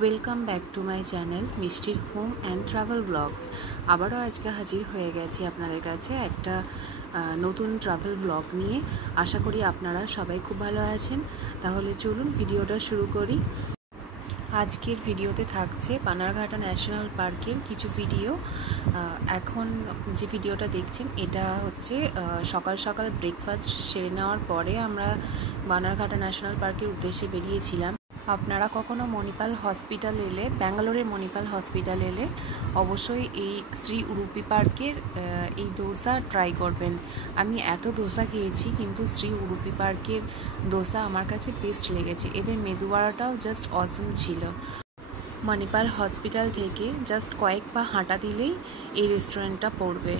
Welcome back to my channel মিষ্টির home and travel blogs. আবারও আজকে হাজির হয়ে গেছি আপনাদের কাছে একটা নতুন ট্রাভেল ব্লগ নিয়ে। আশা করি আপনারা সবাই খুব ভালো আছেন। তাহলে চলুন ভিডিওটা শুরু করি। আজকের ভিডিওতে থাকছে বানারঘাটা ন্যাশনাল পার্কের কিছু ভিডিও। এখন যে ভিডিওটা দেখছেন এটা হচ্ছে সকাল সকাল ব্রেকফাস্ট সেরে নেওয়ার পরে আমরা বানারঘাটা ন্যাশনাল পার্কের উদ্দেশ্যে বেরিয়েছিলাম। আপনারা কখনো মণিপাল হসপিটাল এলে, ব্যাঙ্গালোরের মণিপাল হসপিটাল এলে অবশ্যই এই শ্রী উডুপি পার্কের এই দোসা ট্রাই করবেন। আমি এত দোসা খেয়েছি কিন্তু শ্রী উডুপি পার্কের দোসা আমার কাছে বেস্ট লেগেছে। এদের মেদুবড়াটাও জাস্ট অসম ছিল। মণিপাল হসপিটাল থেকে জাস্ট কয়েক পা হাঁটা দিলেই এই রেস্টুরেন্টটা পড়বে।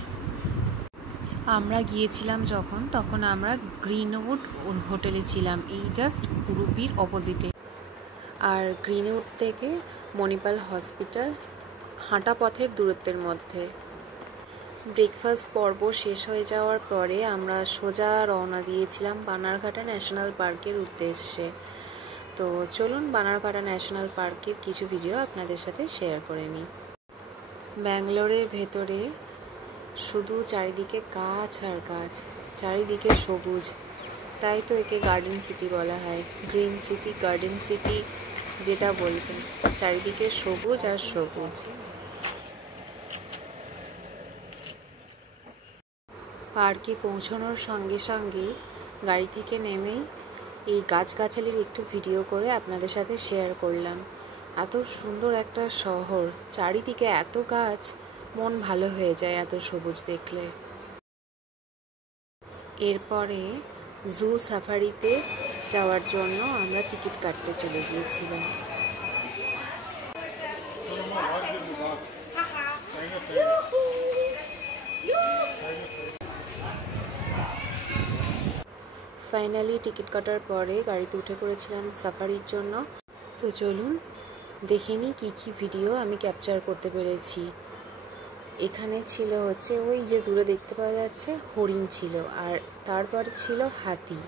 আমরা গিয়েছিলাম তখন আমরা গ্রিনউড হোটেলে ছিলাম, এই জাস্ট উডুপির অপোজিটে। আর গ্রিনউড থেকে মণিপাল হসপিটাল হাঁটা পথের দূরত্বের মধ্যে। ব্রেকফাস্ট পর্ব শেষ হয়ে যাওয়ার পরে আমরা সোজা রওনা দিয়েছিলাম বানারঘাটা ন্যাশনাল পার্কের উদ্দেশ্যে। তো চলুন বানারঘাটা ন্যাশনাল পার্কের কিছু ভিডিও আপনাদের সাথে শেয়ার করে নিই। ব্যাঙ্গালোরের ভেতরে শুধু চারিদিকে গাছ আর গাছ, চারিদিকে সবুজ, তাই তো একে গার্ডেন সিটি বলা হয়। গ্রিন সিটি, গার্ডেন সিটি যেটা বলবেন, চারিদিকে সবুজ আর সবুজ। পার্কে পৌঁছানোর সঙ্গে সঙ্গে গাড়ি থেকে নেমেই এই গাছগাছালির একটু ভিডিও করে আপনাদের সাথে শেয়ার করলাম। এত সুন্দর একটা শহর, চারিদিকে এত গাছ, মন ভালো হয়ে যায় এত সবুজ দেখলে। এরপরে জু সাফারিতে যাওয়ার জন্য আমরা টিকিট কাটতে চলে গিয়েছিলাম। ফাইনালি টিকিট কাটার পরে গাড়িতে উঠে পড়েছিলাম সাফারির জন্য। তো চলুন দেখে নিই কী কী ভিডিও আমি ক্যাপচার করতে পেরেছি। এখানে ছিল হচ্ছে ওই যে দূরে দেখতে পাওয়া যাচ্ছে হরিণ ছিল, আর তারপরে ছিল হাতি।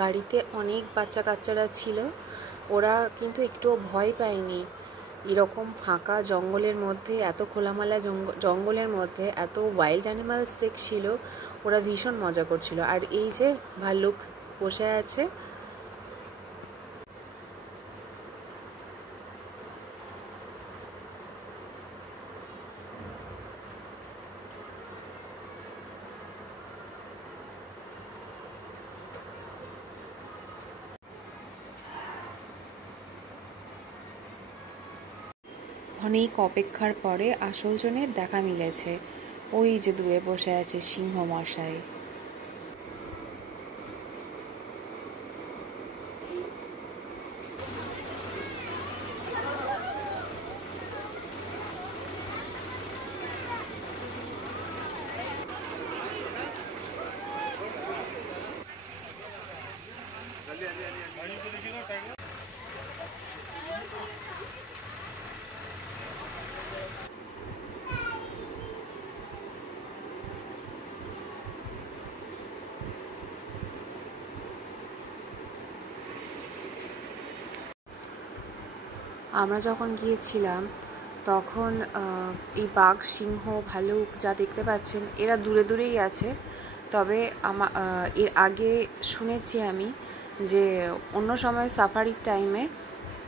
গাড়িতে অনেক বাচ্চা কাচ্চারা ছিল, ওরা কিন্তু একটুও ভয় পায়নি। এরকম ফাঁকা জঙ্গলের মধ্যে, এত খোলামেলা জঙ্গলের মধ্যে এত ওয়াইল্ড অ্যানিমালস দেখছিল, ওরা ভীষণ মজা করছিল। আর এই যে ভাল্লুক বসে আছে, অনেক অপেক্ষার পরে আসল জনের দেখা মিলেছে। ওই যে দূরে বসে আছে সিংহ মশাই। আমরা যখন গিয়েছিলাম তখন এই বাঘ, সিংহ, ভালুক যা দেখতে পাচ্ছেন এরা দূরে দূরেই আছে। তবে এর আগে শুনেছি আমি যে অন্য সময় সাফারির টাইমে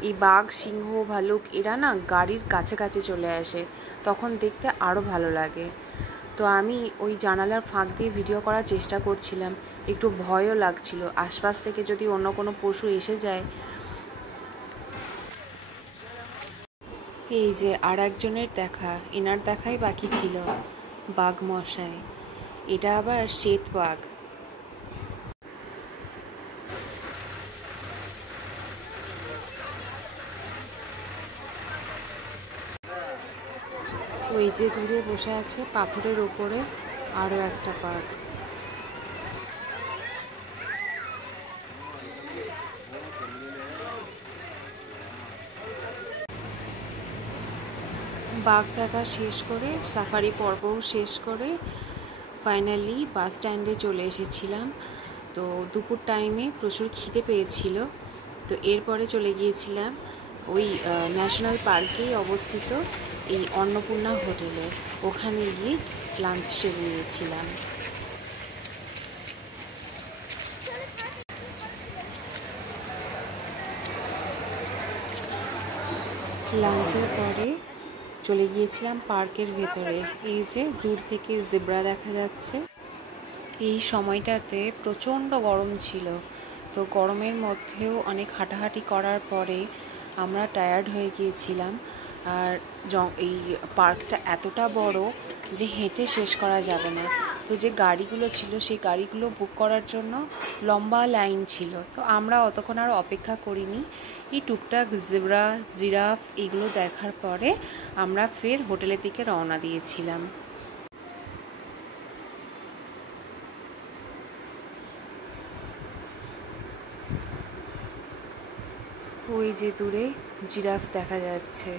এই বাঘ, সিংহ, ভালুক এরা না গাড়ির কাছে কাছে চলে আসে, তখন দেখতে আরও ভালো লাগে। তো আমি ওই জানালার ফাঁক দিয়ে ভিডিও করার চেষ্টা করছিলাম, একটু ভয়ও লাগছিল আশপাশ থেকে যদি অন্য কোনো পশু এসে যায়। এই যে আর একজনের দেখা, এনার দেখাই বাকি ছিল, বাঘ মশাই। এটা আবার শ্বেত বাঘ। ওই যে দূরে বসে আছে পাথরের ওপরে আরও একটা বাঘ। বাঘ দেখা শেষ করে সাফারি পর্বও শেষ করে ফাইনালি বাস স্ট্যান্ডে চলে এসেছিলাম। তো দুপুর টাইমে প্রচুর খিদে পেয়েছিল, তো এরপরে চলে গিয়েছিলাম ওই ন্যাশনাল পার্কেই অবস্থিত এই অন্নপূর্ণা হোটেলে। ওখানে গিয়ে লাঞ্চ সেরে নিয়েছিলাম। লাঞ্চের পরে চলে গিয়েছিলাম পার্কের ভেতরে। এই যে দূর থেকে জেব্রা দেখা যাচ্ছে। এই সময়টাতে প্রচণ্ড গরম ছিল, তো গরমের মধ্যেও অনেক হাঁটাহাঁটি করার পরে আমরা টায়ার্ড হয়ে গিয়েছিলাম। আর এই পার্কটা এতটা বড় যে হেঁটে শেষ করা যাবে না। তো যে গাড়িগুলো ছিল সেই গাড়িগুলো বুক করার জন্য লম্বা লাইন ছিল, তো আমরা অতক্ষণ আর অপেক্ষা করিনি। এই টুকটাক জেব্রা, জিরাফ এগুলো দেখার পরে আমরা ফের হোটেলের দিকে রওনা দিয়েছিলাম। ওই যে দূরে জিরাফ দেখা যাচ্ছে,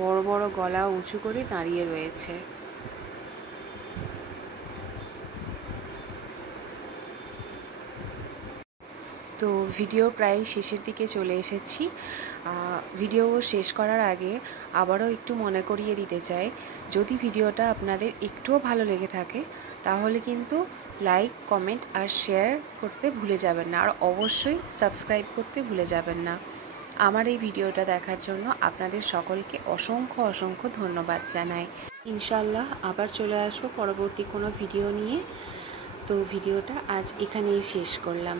বড় বড় গলা উঁচু করে দাঁড়িয়ে রয়েছে। তো ভিডিও প্রায় শেষের দিকে চলে এসেছি। ভিডিও শেষ করার আগে আবারও একটু মনে করিয়ে দিতে চাই, যদি ভিডিওটা আপনাদের একটুও ভালো লেগে থাকে তাহলে কিন্তু লাইক, কমেন্ট আর শেয়ার করতে ভুলে যাবেন না, আর অবশ্যই সাবস্ক্রাইব করতে ভুলে যাবেন না। আমার এই ভিডিওটা দেখার জন্য আপনাদের সকলকে অসংখ্য অসংখ্য ধন্যবাদ জানাই। ইনশাল্লাহ আবার চলে আসবো পরবর্তী কোনো ভিডিও নিয়ে। তো ভিডিওটা আজ এখানেই শেষ করলাম।